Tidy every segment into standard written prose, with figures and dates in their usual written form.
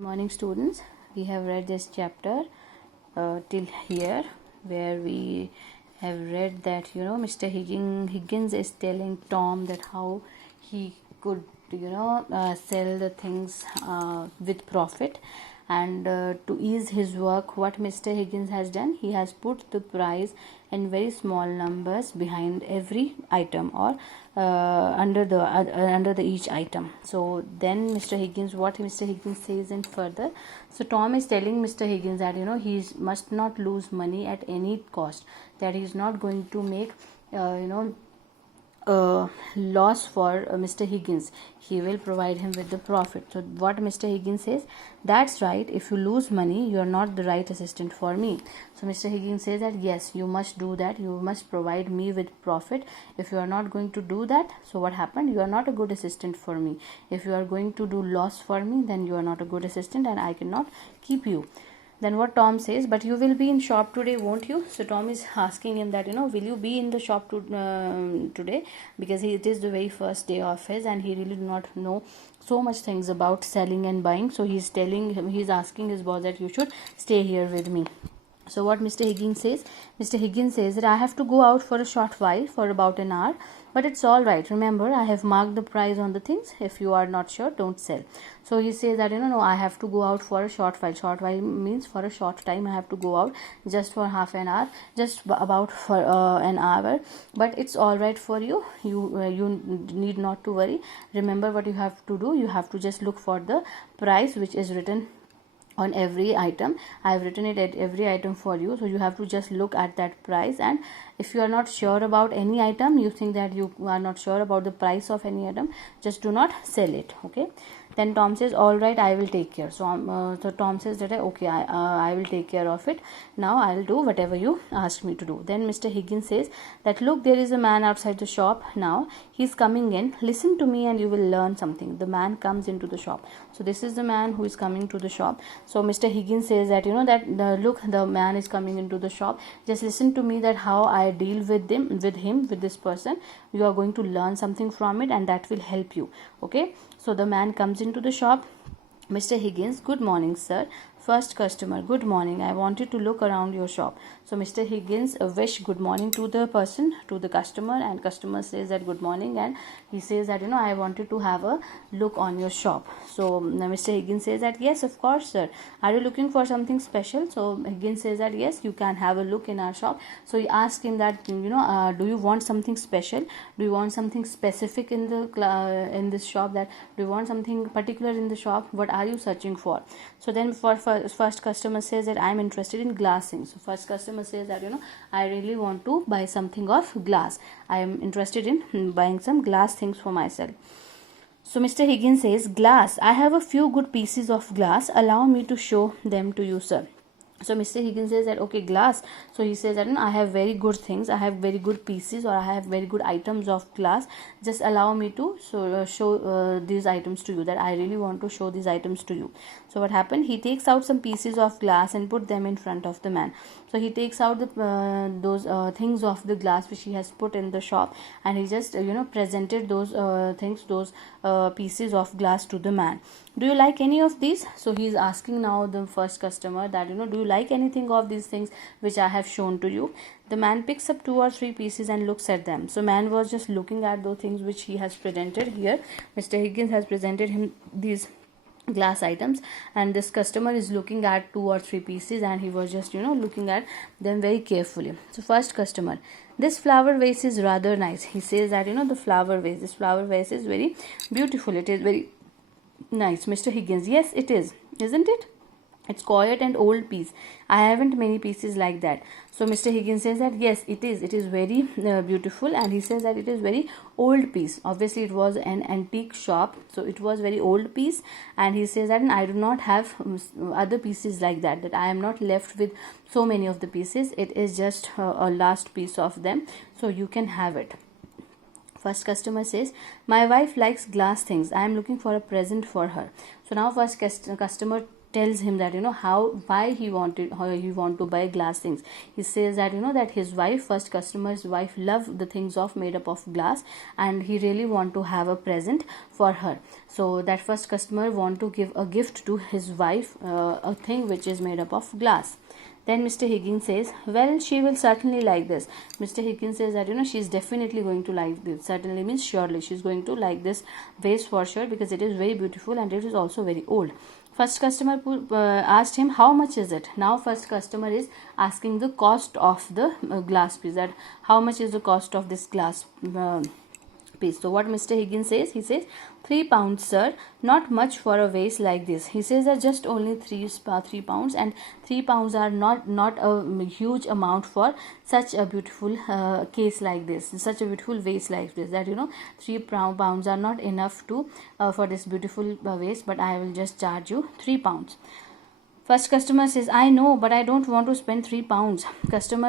Morning, students. We have read this chapter till here, where we have read that Mr. Higgins is telling Tom that how he could sell the things with profit, and to ease his work, what Mr. Higgins has done, he has put the price in very small numbers behind every item, or under the each item. So then what Mr. Higgins says in further, so Tom is telling Mr. Higgins that he must not lose money at any cost, that he is not going to make loss for Mr. Higgins. He will provide him with the profit. So what Mr. Higgins says, that's right, if you lose money, you are not the right assistant for me. So Mr. Higgins says that yes, you must do that, you must provide me with profit. If you are not going to do that, so what happened, you are not a good assistant for me. If you are going to do loss for me, then you are not a good assistant and I cannot keep you. Then what Tom says, but you will be in shop today, won't you? So Tom is asking him that will you be in the shop today, because it is the very first day of his and he really do not know so much things about selling and buying. So he's asking his boss that you should stay here with me. So what Mr. Higgins says that I have to go out for a short while, for about an hour, but it's all right. Remember, I have marked the price on the things. If you are not sure, don't sell. So he says that no, I have to go out for a short while. Short while means for a short time. I have to go out just for half an hour, just about for an hour. But it's all right for you. You need not to worry. Remember what you have to do. You have to just look for the price which is written on every item. I have written it at every item for you, so you have to just look at that price. And if you are not sure about any item, you think that you are not sure about the price of any item, just do not sell it. Okay, then Tom says, all right, I will take care. So Tom says that okay, I will take care of it. Now I will do whatever you asked me to do. Then Mr. Higgins says that look, there is a man outside the shop now. He's coming in. Listen to me and you will learn something. The man comes into the shop. So this is the man who is coming to the shop. So Mr. Higgins says that look, the man is coming into the shop. Just listen to me, that how I deal with this person. You are going to learn something from it and that will help you. Okay, so the man comes into the shop. Mr. Higgins, good morning, sir. First customer, good morning. I wanted to look around your shop. So Mr. Higgins wish good morning to the person, to the customer, and customer says that good morning, and he says that I wanted to have a look on your shop. So Mr. Higgins says that yes, of course, sir. Are you looking for something special? So Higgins says that yes, you can have a look in our shop. So he asked him that do you want something special? Do you want something specific in the in this shop? That do you want something particular in the shop? What are you searching for? So then first customer says that I'm interested in glassing. So first customer says that I really want to buy something of glass. I am interested in buying some glass things for myself. So Mr. Higgins says, glass, I have a few good pieces of glass. Allow me to show them to you, sir. So Mr. Higgins says that okay, glass. So he says that I have very good things, I have very good pieces, or I have very good items of glass. Just allow me to show these items to you, that I really want to show these items to you. So what happened, he takes out some pieces of glass and put them in front of the man. So he takes out those things of the glass which he has put in the shop, and he just presented those those pieces of glass to the man. Do you like any of these? So he is asking now the first customer that do you like anything of these things which I have shown to you? The man picks up 2 or 3 pieces and looks at them. So man was just looking at those things which he has presented here. Mr. Higgins has presented him these glass items, and this customer is looking at 2 or 3 pieces, and he was just looking at them very carefully. So first customer, this flower vase is rather nice. He says that this flower vase is very beautiful, it is very nice. Mr. Higgins, yes, it is, isn't it? It's quiet and old piece. I haven't many pieces like that. So Mr. Higgins says that yes, it is. It is very beautiful, and he says that it is very old piece. Obviously, it was an antique shop, so it was very old piece. And he says that I do not have other pieces like that. That I am not left with so many of the pieces. It is just a last piece of them. So you can have it. First customer says, my wife likes glass things. I am looking for a present for her. So now first customer tells him that why he want to buy glass things. He says that that his wife, first customer's wife, love the things of made up of glass, and he really want to have a present for her. So that first customer want to give a gift to his wife, a thing which is made up of glass. Then Mr. Higgins says, well, she will certainly like this. Mr. Higgins says that she's definitely going to like this. Certainly means surely she's going to like this vase for sure, because it is very beautiful and it is also very old. First customer asked him, how much is it? Now first customer is asking the cost of the glass piece, that how much is the cost of this glass piece. So what Mr. Higgins says, he says, £3, sir, not much for a vase like this. He says that just only 3 pounds, and £3 are not a huge amount for such a beautiful case like this, such a beautiful vase like this, that 3 pounds are not enough to for this beautiful vase, but I will just charge you £3. First customer says, I know, but I don't want to spend £3.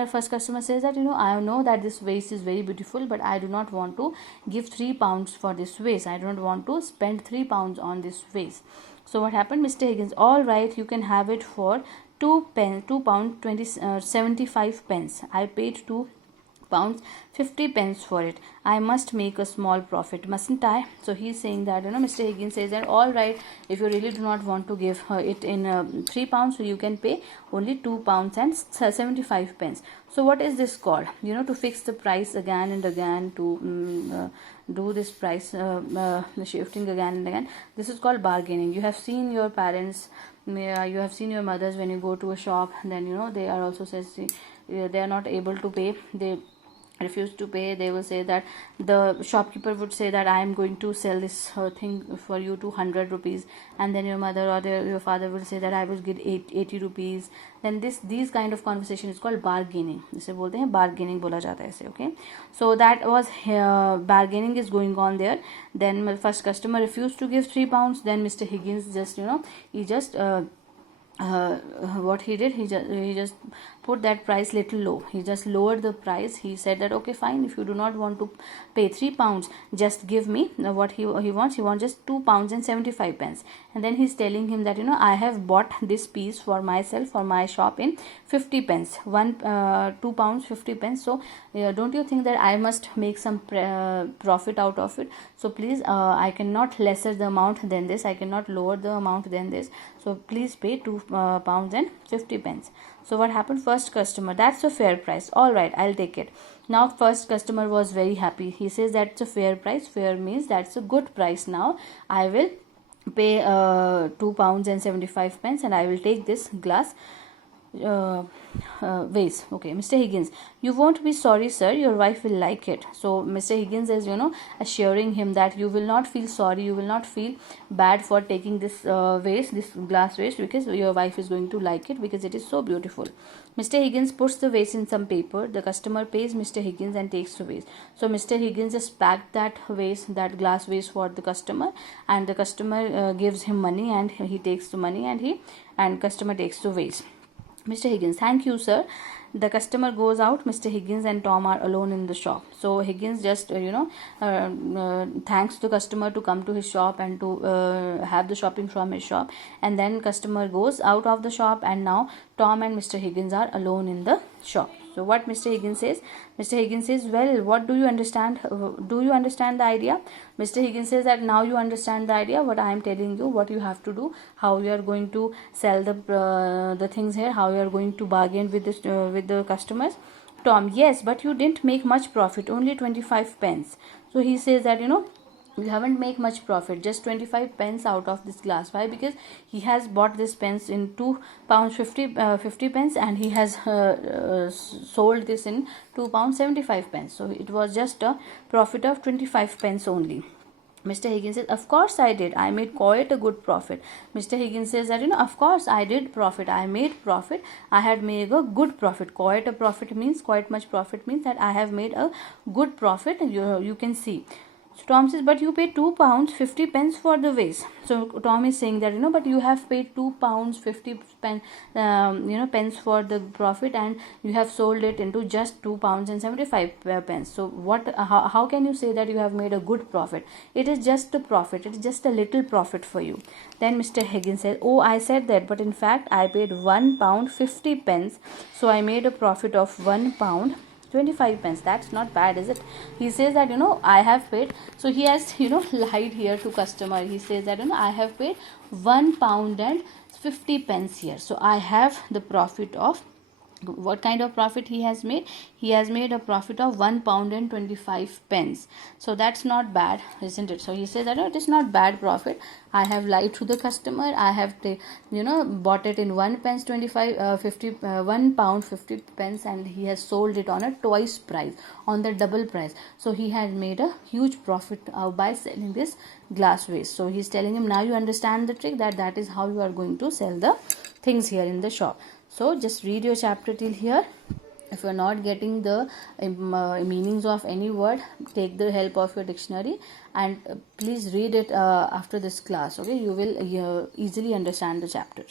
First customer says that I know that this vase is very beautiful, but I do not want to give £3 for this vase. I don't want to spend £3 on this vase. So what happened? Mr. Higgins, all right, you can have it for £2.75. I paid £2.50 for it. I must make a small profit, mustn't I? So he's saying that Mr. Higgins says that all right, if you really do not want to give it in £3, so you can pay only £2.75. So what is this called? To fix the price again and again, to do this price shifting again and again. This is called bargaining. You have seen your parents, you have seen your mothers when you go to a shop, then they are also says they are not able to pay, they refuse to pay. They will say that the shopkeeper would say that I am going to sell this thing for you to 100 rupees, and then your mother or your father will say that I will give 80 rupees. Then these kind of conversation is called bargaining. इसे बोलते हैं bargaining बोला जाता है इसे. Okay, so that was bargaining is going on there. Then my first customer refused to give £3. Then Mr. Higgins just he just what he did, he just put that price little low. He just lowered the price. He said that okay, fine, if you do not want to pay £3, just give me what he wants. He wants just £2.75. And then he's telling him that I have bought this piece for myself, for my shop, in 50 pence, £2.50. So don't you think that I must make some profit out of it? So please, I cannot lesser the amount than this, I cannot lower the amount than this, so please pay £2.50. So what happened? First customer, that's a fair price, all right, I'll take it. Now first customer was very happy. He says that's a fair price. Fair means that's a good price. Now I will pay £2.75 and I will take this glass vase. Okay, Mr. Higgins, you won't be sorry, sir, your wife will like it. So Mr. Higgins is assuring him that you will not feel sorry, you will not feel bad for taking this vase, this glass vase, because your wife is going to like it, because it is so beautiful. Mr. Higgins puts the vase in some paper. The customer pays Mr. Higgins and takes the vase. So Mr. Higgins just packed that vase, that glass vase, for the customer, and the customer gives him money, and he takes the money, and customer takes the vase. Mr. Higgins, thank you, sir. The customer goes out. Mr. Higgins and Tom are alone in the shop. So Higgins just thanks the customer to come to his shop and to have the shopping from his shop, and then customer goes out of the shop, and now Tom and Mr. Higgins are alone in the shop. So what Mr. Higgins says? Mr. Higgins says, well, what do you understand? Do you understand the idea? Mr. Higgins says that now you understand the idea, what I am telling you, what you have to do, how you are going to sell the things here, how you are going to bargain with this with the customers. Tom, yes, but you didn't make much profit, only 25 pence. So he says that you haven't make much profit, just 25 pence out of this glass. Why? Because he has bought this pence in £2.50, and he has sold this in £2.75. So it was just a profit of 25 pence only. Mr. Higgins says, of course I did. I made quite a good profit. Mr. Higgins says that, of course I did profit. I made profit. I had made a good profit. Quite a profit means, quite much profit means that I have made a good profit. You can see. So Tom says, but you paid £2.50 for the vase. So Tom is saying that, but you have paid £2.50 pence for the profit, and you have sold it into just £2.75. So how can you say that you have made a good profit? It is just a profit. It is just a little profit for you. Then Mr. Higgins says, oh, I said that, but in fact I paid £1.50, so I made a profit of £1.25. That's not bad, is it? He says that, I have paid. So he has, lied here to customer. He says that, I have paid £1.50 here. So I have the profit of, what kind of profit he has made? He has made a profit of £1.25. So that's not bad, isn't it? So he says that, it is not bad profit. I have lied to the customer. I have bought it in £1.50, and he has sold it on a twice price, on the double price. So he had made a huge profit by selling this glass vase. So he's telling him, now you understand the trick, that is how you are going to sell the things here in the shop. So just read your chapter till here. If you are not getting the meanings of any word, take the help of your dictionary, and please read it after this class. Okay, you will easily understand the chapter.